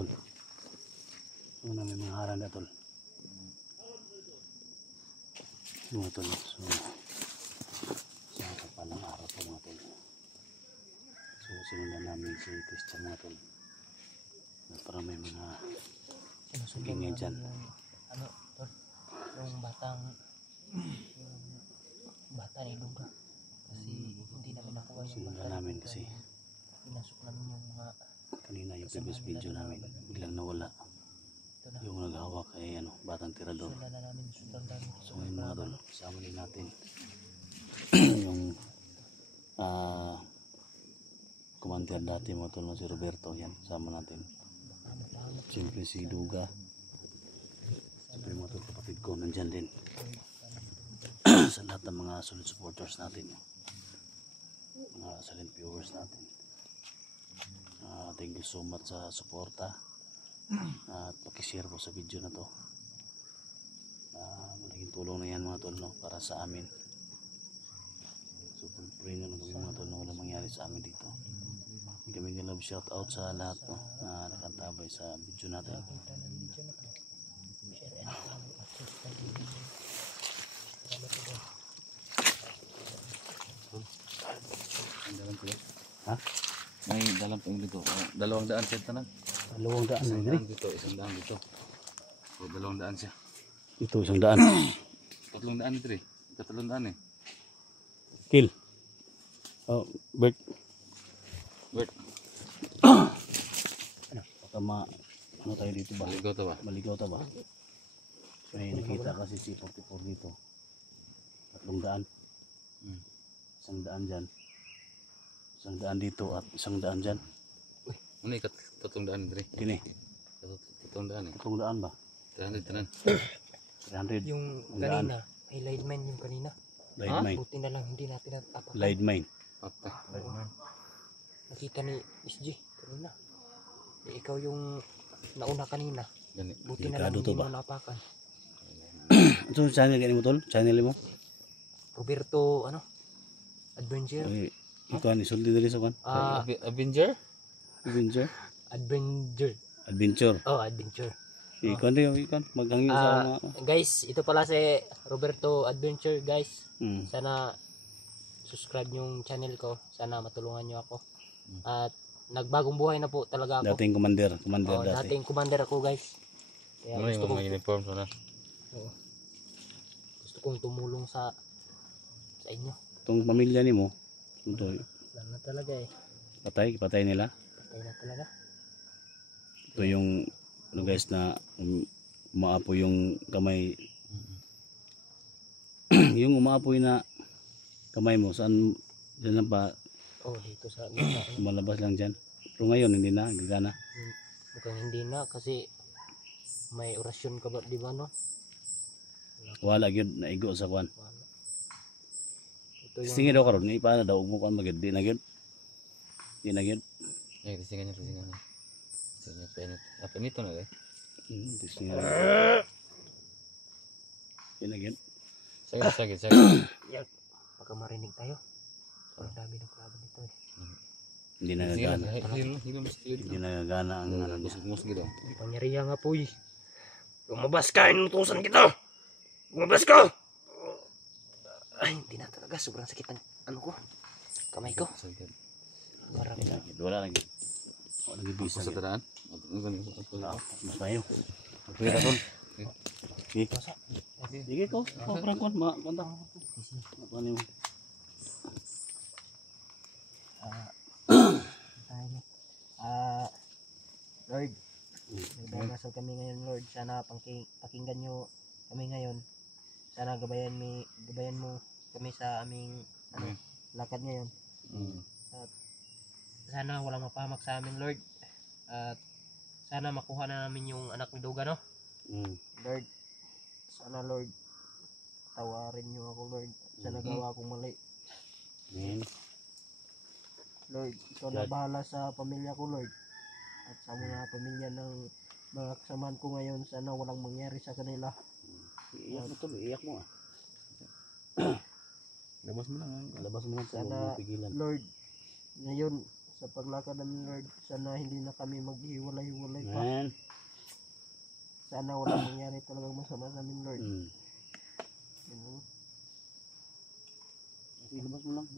tol. Una may mga harang na tol. Mga tol. So sa kapalang araw po mga tol. So sinundan namin si Christian mga tol. Para may mga ingay dyan. Ano tol? Yung bata ni Duga. Kasi hindi namin nakuha yung Sinundan bata. namin kasi Pinasok namin yung mga kanina yung previous video namin biglang nawala yung naghawak kay batang tirador. sundan na namin. So ngayon mga tol, kasama din natin yung commander dati mga tol na si Roberto. Yan, sama natin. Siyempre si Duga. Siyempre mga tol, kapatid ko nandyan din. Sa lahat ng mga solid supporters natin, mga silent viewers natin, thank you so much sa suporta at pakishare po sa video na to. Malaking tulong na yan mga tol, no, para sa amin. So pray na lang kami mga tol na walang mangyari sa amin dito. Kami love shout out sa lahat, no, na nakantabay sa video natin. Ha? May dalang pang dito. 200 siya tanan. 200 Isang na daan dito, isang daan dito. So 200 siya. ito 100. 300 ito eh. 300 eh. Kill. Oh, Bert. Bert, Baka ano tayo dito ba? maligaw to ba? Maligaw ta ba? May nakita kasi si 44 dito. 300. 100 dyan. 100 dito at 100 dyan. Ano ikat 300 dire? Kini. 300 eh. 300 ba? 300 tanan. 300. Yung kanina, may light mine yung kanina. Light mine. Buti na lang hindi natin natapakan. Light mine. Patay. Nakita ni SG kanina. Ikaw yung nauna kanina. Gani. Buti na lang Delikado to hindi ba? mo napakan. Ito channel gani mo tol? Channel mo? Roberto, Adventure? Ay, ikaw ni sulti diri sa kan? Avenger? Adventure. Adventure. Adventure. Oh, Adventure. Ikaw din, ikaw maghangyo sa mga. Guys, ito pala si Roberto Adventure, guys. Hmm. Sana subscribe yung channel ko. Sana matulungan nyo ako. At nagbagong buhay na po talaga ako. Dating commander Oh, dati. dating commander ako, guys. Kaya Ano yung mga uniform sana? gusto kong tumulong sa inyo. Itong pamilya nimo, ito Wala na talaga eh. patay nila. Patay na talaga. Ito yung guys na umaapoy yung kamay. Yung umaapoy na kamay mo, saan dyan lang pa, Oh, dito sa lupa. malabas lang dyan. Pero ngayon hindi na, gagana. Mukhang hindi na kasi may orasyon ka ba, di ba, no? Wala gyud naigo sa kwan. Wala. Ito yung Singid daw karon, ni paano daw mo kwan magid di na gyud. Di na gyud. Ay, tisingan niya. Tisingan penit. Penito na eh. Singid. Di na gyud. Sagit. yan. Baka marinig tayo. Ang dami ng klabo nito eh. Hindi na gagana. Hilom sa kilid. Hindi na gagana ang ano niya. Musog gitu. Pangyarihan nga po eh. Lumabas ka, inutusan kita! Lumabas ka! Ay, hindi na talaga. Sobrang sakit ng ko. Kamay ko. Sagit. Parang Di na gyud. Wala na gyud. Wala na gyud bisa. Sa tadaan? Mas mayo. Okay ra tol. Okay. masa. Sige ko. Parang kwan kontak. Ano mo? Tayo na. Lord, nagdadasal kami ngayon, Lord. Sana pakinggan nyo kami ngayon. Sana gabayan mo kami sa aming lakad ngayon. At sana walang mapahamak sa amin, Lord. At sana makuha na namin yung anak ni Duga, no? Lord, sana, Lord, tawarin nyo ako, Lord, sa nagawa kong mali. Amen. Lord, ikaw na bahala sa pamilya ko, Lord. At sa mga pamilya ng mga kasamahan ko ngayon, sana walang mangyari sa kanila. Iyak mo tol, iyak mo. Labas mo lang. Labas mo lang Sana, pigilan. Lord, ngayon, sa paglakad namin Lord, sana hindi na kami maghiwalay-hiwalay pa. Amen. Sana walang mangyari talagang masama sa amin Lord. Mm. You know? Ilabas mo lang.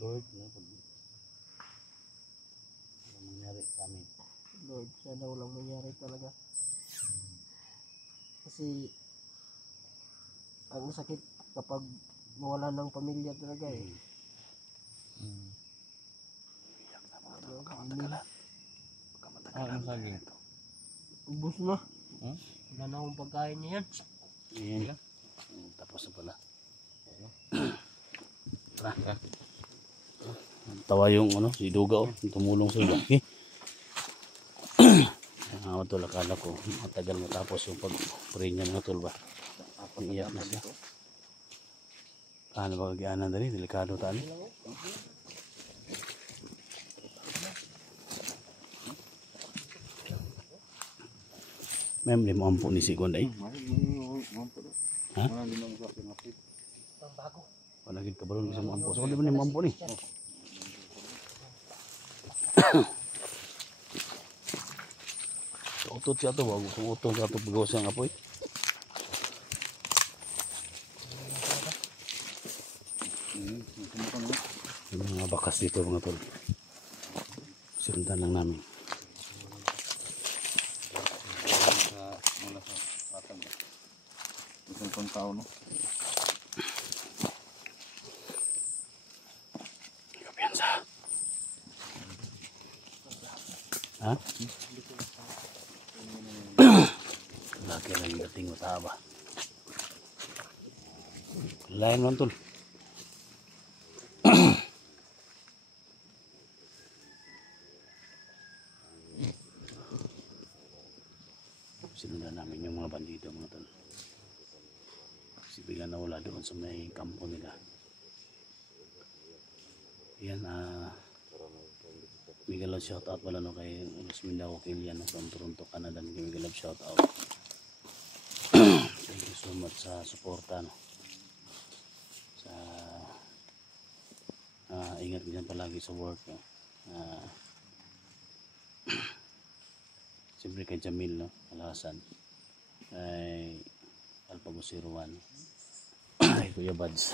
Lord, walang mangyari sa amin. Lord, sana walang mangyari talaga. Kasi ang sakit kapag mawala ng pamilya talaga eh. Ang saging. Ubus na. Hmm? Wala na akong pagkain niya yan. Ayan. Tapos na pala. Tara. Tawa yung ano, si Duga oh, tumulong sa iba. Okay. Ang tol, akala ko matagal matapos yung pag-pray niya mga tol ba. Iiyak na siya. Paano ba kagianan dali? Delikado tali. Ma'am, di mo ampo ni Sigon ay. Ha? Bago. Wala gid kabalon sa mo ampo. So di ba ni mo ampo ni? Utot siya to, wag kung utot sa to pagawas ang apoy. Yung mga bakas dito mga tol. Sinundan lang namin. Mula sa atang. Isang pang tao, no? Kapiyansa. Ha? Lagi lang yung dating utaba. Lain man tol. Sinundan namin yung mga bandido mga tol. Kasi bigla nawala doon sa may kampo nila. Yan Miguel love shout out pala no kay Rosminda Wakilian from Toronto, Canada. Miguel love shout out. Thank you so much sa suporta no. Sa ingat din palagi sa work no. Siyempre kay Jamil no, Alasan. Ay Alpagos 01. Ay Kuya Bads.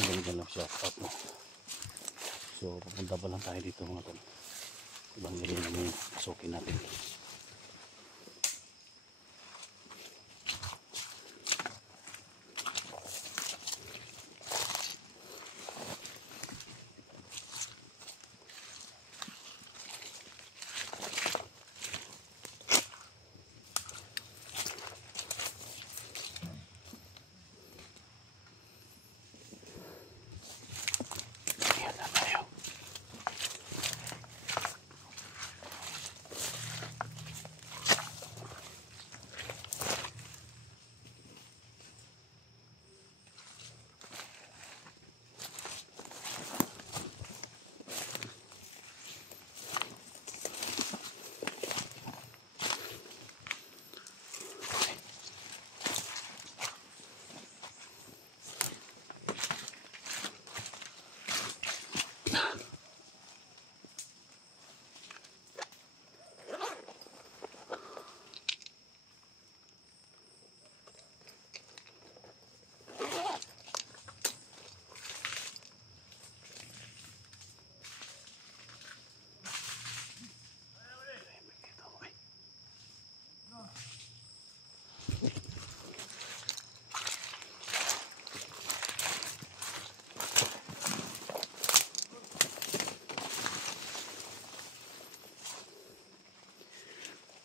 Miguel love shout out no. So, pupunta pa lang tayo dito mga tol. Ibang area naman yung pasukin natin. Ayan na tayo.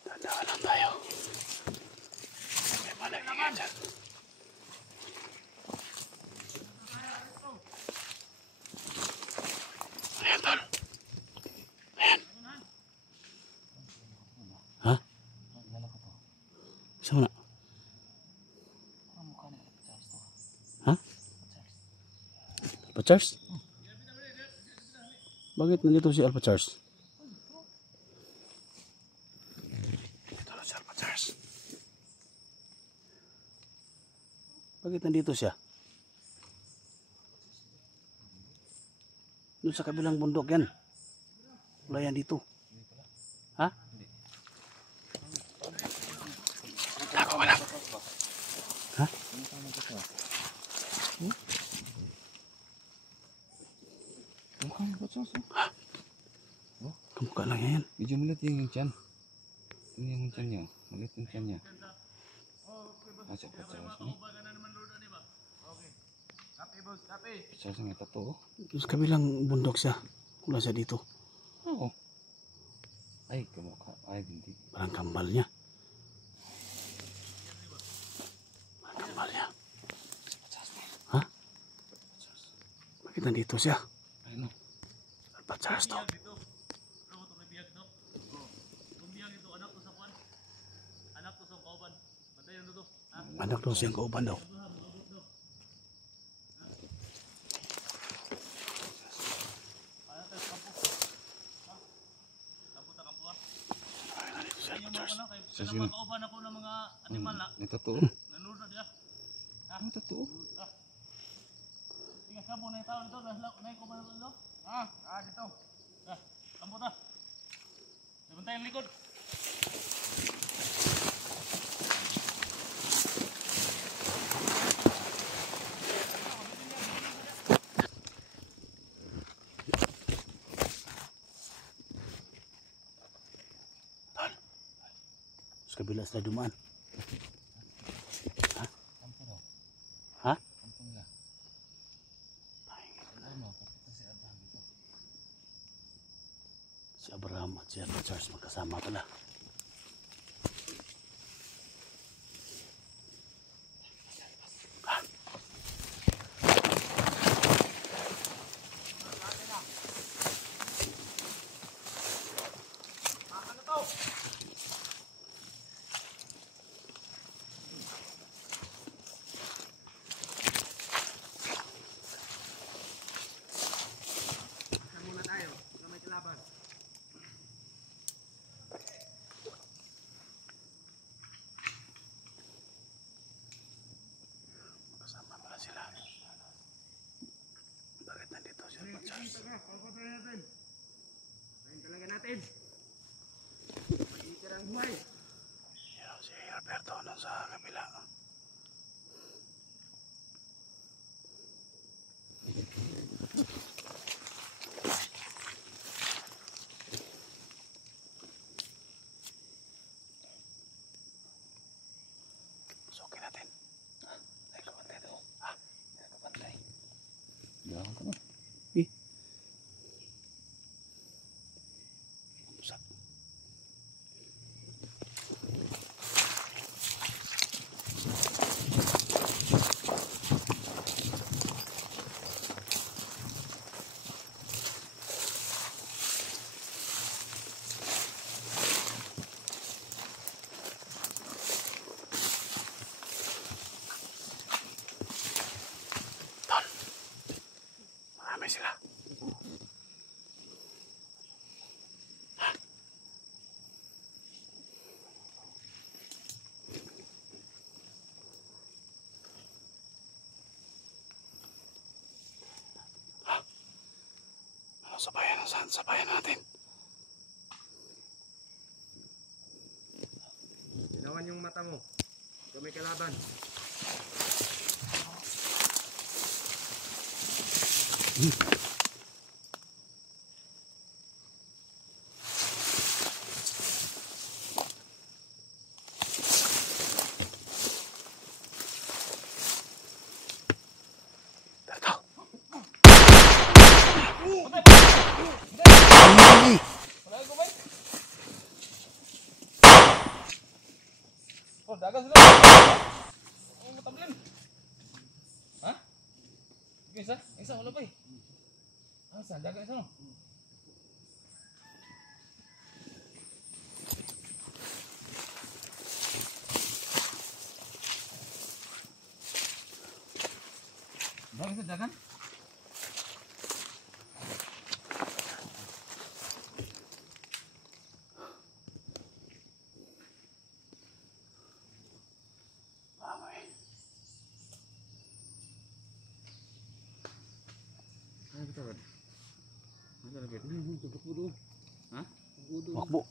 Tandaan lang tayo. May malagyan dyan. Ayan, tol. Ayan. Ha? Saan na? Ha? Alpha Charles? Bakit nandito si Alpha Charles? Ito na si Alpha Charles. Bakit nandito siya? Doon sa kabilang bundok yan. Wala yan dito. Ha? Ako wala. Ha? Kamukha lang yan. Medyo maliit yung tiyan. Ini yung tiyan niya. Maliit yung tiyan niya. Asa pa charge ni? Charge nga ito to. Doon sa kabilang bundok siya. Wala siya dito. Oo. Ay, kamukha. Ay, hindi. Parang kambal niya. Parang kambal niya. Ha? Bakit nandito siya? Ay, no. Pachas to. Anak daw siyang kauban daw. Sa sino? Ito to. Ito to. Sa kabila sila dumaan. Ha? Kampo daw. Ha? Kampo nila. Ano, papunta si Abraham dito. Si Abraham at si Charles magkasama pala. Magkasama pala sila. Bakit nandito si Charles? Yan si Roberto nang sa kabila. Pasukin natin. Ay, kapantay daw. Ay, kapantay. Diyan ka na. Pusak. Tol. Marami sila. Sabayan na sabayan natin. Ginawan yung mata mo. Ikaw may kalaban. Berto. Oh, dagang sila. Oh, matablin. Ha? Isa wala pa eh. Asa, dagang isa no? Dagan? Mamay. Ano ito? Wakbo.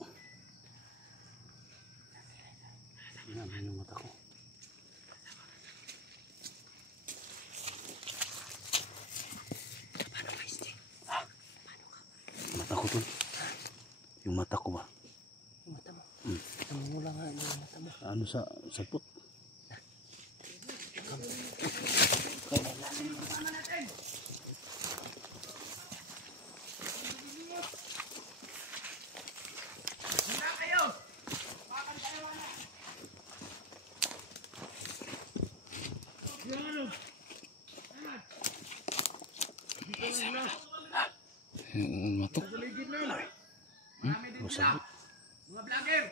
Yan yung mata ko. Mata ko tol. Yung mata ko ba? Yung mata mo. Hmm. Namumula nga yung mata mo. Ano sa sapot? Matok. Masabot. Mga vlogger!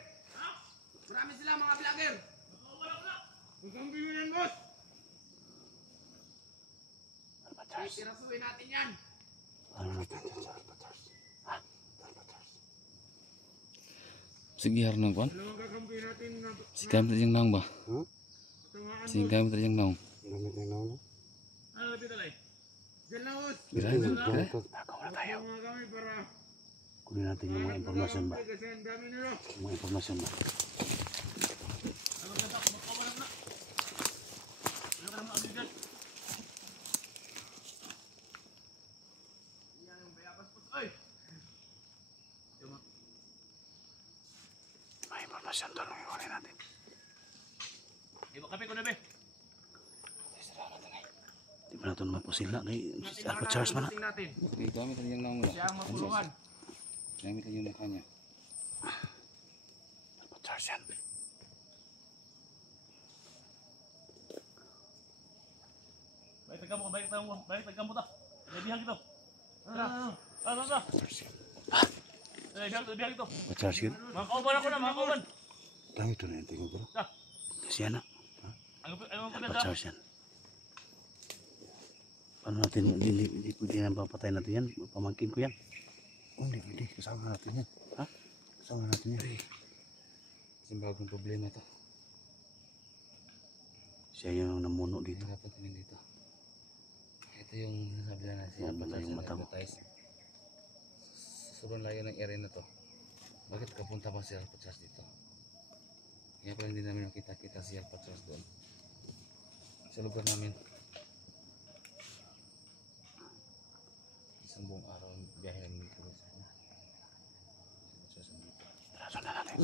Marami sila mga vlogger! Huwag kang biyunan, boss! Tirasuin natin yan! Ano natin? Sige harang kuan. Ano ang kakampihin natin na Si kami tadi yang naong ba? patungaan? Si kami tadi yang naong. Gamit yung nauna. Ano dito lang? Diyan lang, boss! Giray. Nakaw na tayo. Mga kami para... Kunin natin yung mga impormasyon ba? Kasi ang dami nila. Yung mga impormasyon ba? May impormasyon doon yung kunin natin. Kape ko na, be! Di ba natin mapusila kay Alpha Charles man na? natin. Si kami tadi yang naong ba? Siya ang mapulungan. Kami tadi yung mukanya. Alpha Charles yan. Baik tegang mo ta. Lebihan gitu. Tara. Charles yan. Lebihan gitu. Alpha Charles yun. Mga kauban ako na, mga kauban. Dami ito na yung tingin bro. Ah. Kasi yan na. Ano ko Alpha na Charles yan. Paano natin, hindi pwede na papatay natin yan. Pamangkin ko yan. Oh, hindi. Kasama natin yan. Ha? Kasama natin yan. Kasi bagong problema to. Siya yung namuno dito. Hindi dapat tingin dito. Ito yung sabi na si Yan pala yung mata mo. Sobrang layo ng area na to. Bakit kapunta pa si Alpha Charles dito? Kaya pala hindi namin nakita-kita si Alpha Charles doon. Sa lugar namin. Isang buong araw biyahe namin dito. Tara, sundan natin.